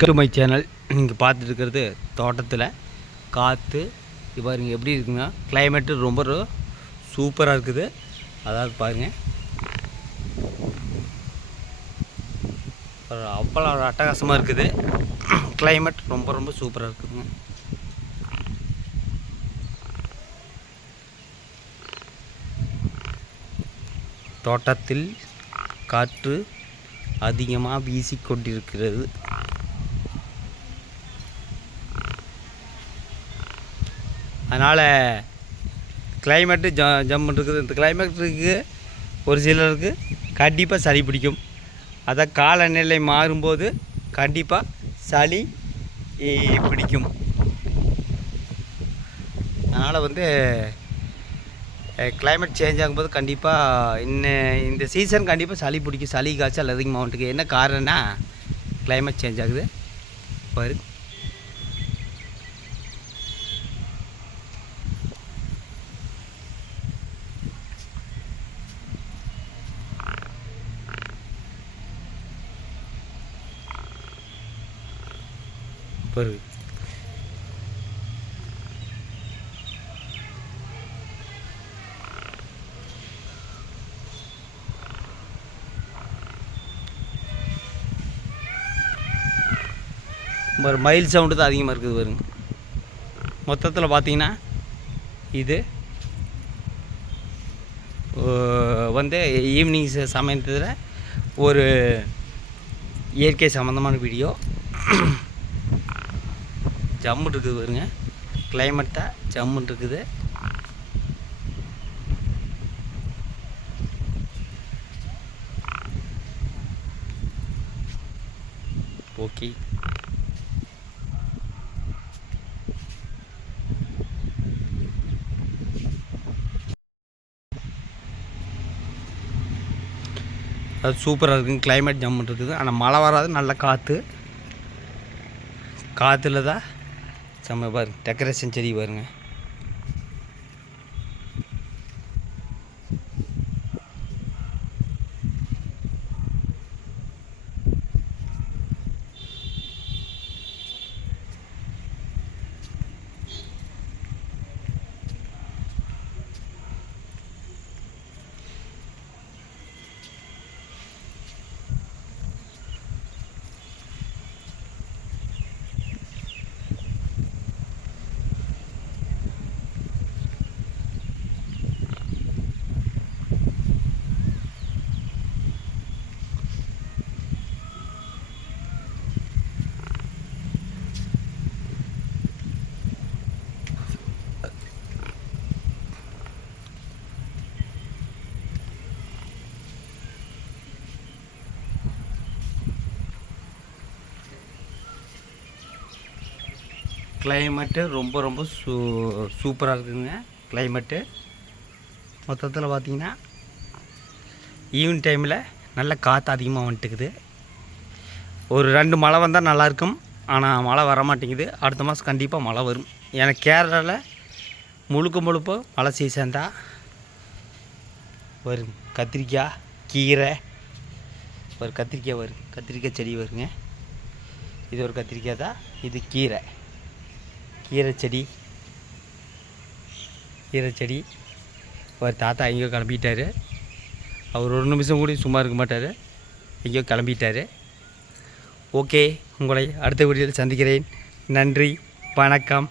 Welcome to my channel. நீங்கள் பார்த்துட்டு இருக்கிறது தோட்டத்தில் காற்று பாருங்கள் எப்படி இருக்குங்க. கிளைமேட்டு ரொம்ப சூப்பராக இருக்குது. அதாவது பாருங்கள் அவ்வளோ அட்டகாசமாக இருக்குது. கிளைமேட் ரொம்ப சூப்பராக இருக்குதுங்க. தோட்டத்தில் காற்று அதிகமாக வீசிக்கொண்டிருக்கிறது. அதனால் கிளைமேட்டு ஜம்முன்னு இருக்குது. இந்த கிளைமேட்டுக்கு ஒரு சிலருக்கு கண்டிப்பாக சளி பிடிக்கும். அதான் காலநிலை மாறும்போது கண்டிப்பாக சளி பிடிக்கும். அதனால் கிளைமேட் சேஞ்ச் ஆகும்போது கண்டிப்பாக இந்த சீசன் கண்டிப்பாக சளி பிடிக்கும். சளி காய்ச்சல் அதிகமாகட்டுக்கு என்ன காரணம்னா கிளைமேட் சேஞ்ச் ஆகுது பாரு. பாரு மயில் சவுண்டு தான் அதிகமாக இருக்குது பாருங்க. மொத்தத்தில் பார்த்தீங்கன்னா இது ஈவினிங் சமயத்தில் ஒரு இயற்கை சம்மந்தமான வீடியோ. ஜம்முன்னு இருக்குது பாருங்க. கிளைமேட் தான் ஜம்முன்னு இருக்குது. ஓகே, அது சூப்பராக இருக்குங்க. கிளைமேட் ஜம்முன்னு இருக்குது. ஆனால் மழை வராது. நல்ல காற்றுல தான் செம்ம பாருங்க. டெக்கரேஷன் செடி பாருங்க. கிளைமேட்டு ரொம்ப சூப்பராக இருக்குதுங்க. கிளைமேட்டு மொத்தத்தில் பார்த்திங்கன்னா ஈவினிங் டைமில் நல்ல காற்று அதிகமாக வந்துட்டுக்குது. ஒரு 2 மழை வந்தால் நல்லாயிருக்கும். ஆனால் மழை வர மாட்டேங்குது. அடுத்த மாதம் கண்டிப்பாக மழை வரும். ஏன்னா கேரளாவில் முழுக்க மழை சீசன் தான் வரும். கத்திரிக்காய் கீரை ஒரு கத்திரிக்காய் வரும். கத்திரிக்காய் செடி வருங்க. இது ஒரு கத்திரிக்காய் தான். இது கீரை செடி ஒரு தாத்தா எங்கேயோ கிளம்பிட்டார். அவர் ஒரு நிமிஷம் கூட சும்மா இருக்க மாட்டார். எங்கேயோ கிளம்பிட்டார். ஓகே, உங்களை அடுத்த வீடியோவில் சந்திக்கிறேன். நன்றி, வணக்கம்.